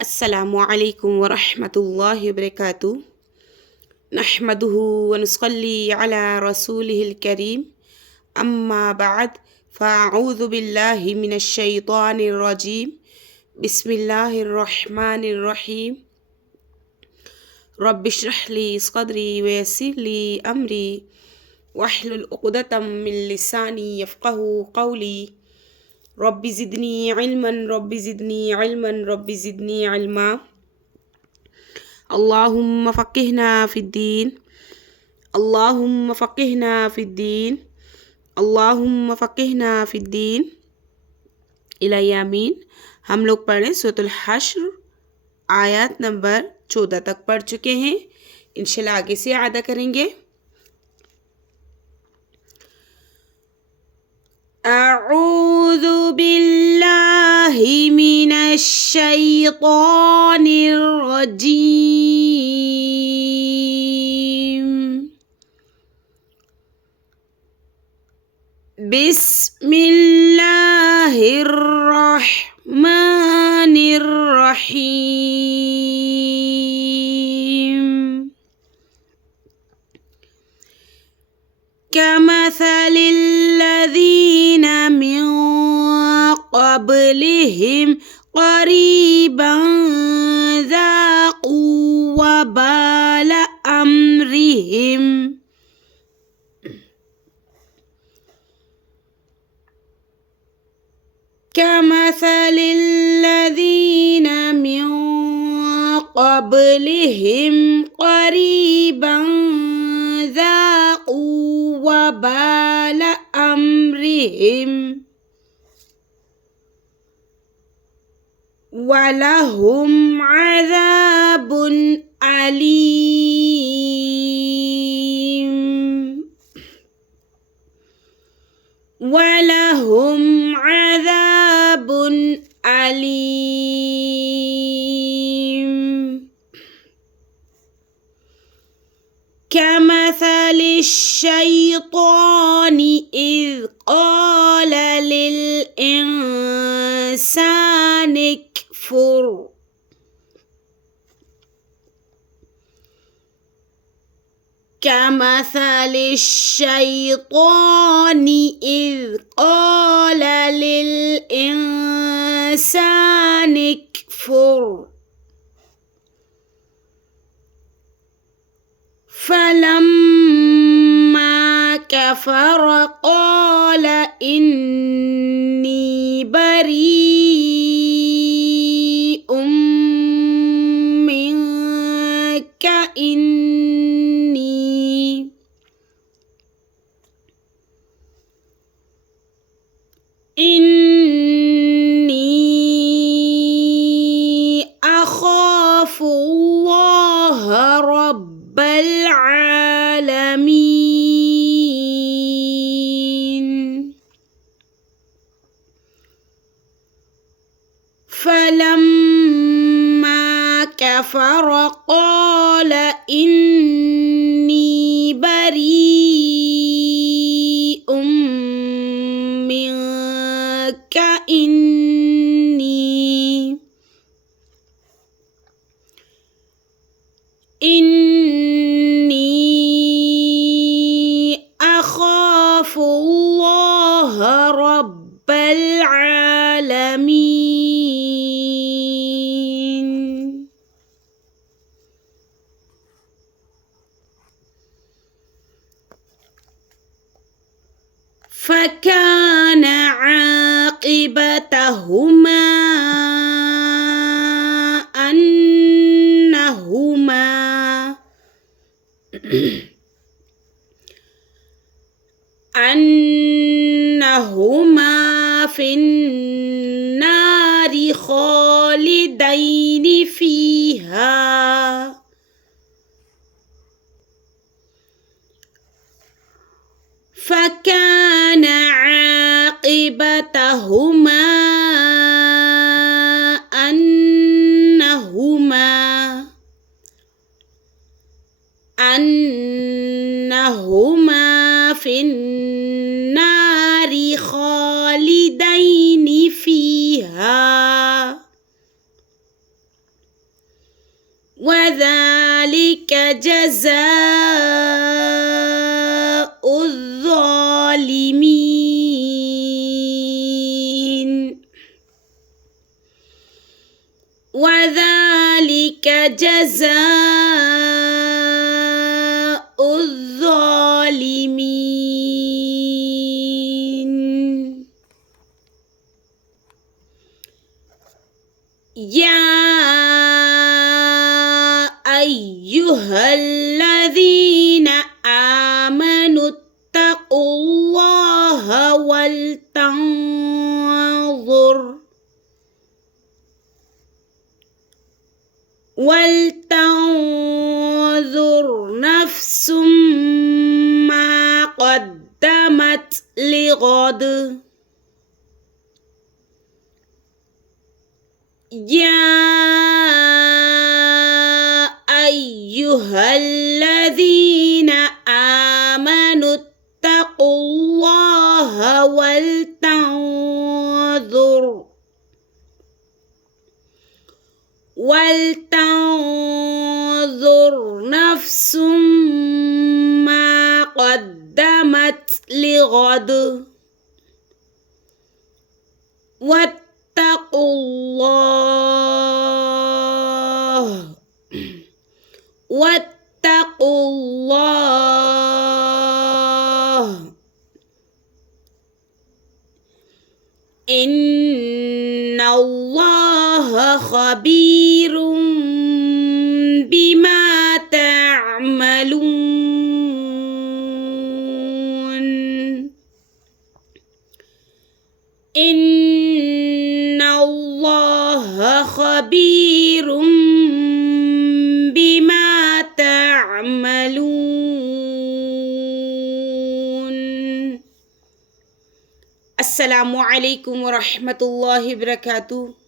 अस्सलामु अलैकुम वरहमतुल्लाहि वबरकातुहू नहमदुहु व नुसल्ली अला रसूलिहिल करीम अम्मा बाद फ़अऊज़ु बिल्लाहि मिनश शैतानिर रजीम बिस्मिल्लाहिर रहमानिर रहीम रब्बिश्रह ली सदरी व यस्सिर ली अमरी वहलुल उक़दतम मिन लिसानी यफ़क़हू क़ौली रब्बि ज़िदनी इल्मन रब्बि ज़िदनी इल्मन रब्बि ज़िदनी इल्मा अल्लाहुम्मा फ़क़िहना फ़िद्दीन अल्लाहुम्मा फ़क़िहना फ़िद्दीन अल्लाहुम्मा फ़क़िहना फ़िद्दीन इलायामीन। हम लोग पढ़ें सूरतुल हश्र आयत नंबर 14 तक पढ़ चुके हैं। इंशाल्लाह आगे से अदा करेंगे। अऊज़ु बिल्लाहि मिनश शैतानिर रजीम बिस्मिल्लाहिर रहमानिर रहीम कमसलिल लज़ीना मिन क़ब्लिहिम क़रीबन ज़ाक़ू वबाल अम्रिहिम कमसलिल लज़ीना मिन क़ब्लिहिम क़रीबन ज़ाक़ू वबाल अम्रिहिम वलहुम अज़ाबुन अलीम वलहुम अज़ाबुन अलीम कमसलिश शैतानि इज़ क़ाल लिल इंसानि कफ़ुर कमसलिश शैतानि इज़ क़ाल लिल इंसानि कफ़ुर फलम्मा कफ़र क़ाल इन्नी बरीउम मिन्क इन्नी अख़ाफ़ुल्लाह रब्बल आलमीन फलम्मा कफ़र क़ाल इन्नी बरीउम मिन्क इन्नी अख़ाफ़ुल्लाह रब्बल आलमीन फकान आक़िबतहुमा अन्नहुमा फिन्नारि ख़ालिदैनि फ़ीहा फकान आक़िबतहुमा अन्नहुमा फिन्नारि ख़ालिदैनि फ़ीहा وذلك جزاء الظالمين وذلك جزاء الظالمين يا أيها الذين آمنوا اتقوا الله ولتنظر نفس ما قدمت لغد يا أيها الذين آمنوا اتقوا الله ولتنظر نفس ما قدمت لغد واتقوا الله إن الله خبير بما تعملون إن الله خبير بما تعملون السلام عليكم ورحمة الله وبركاته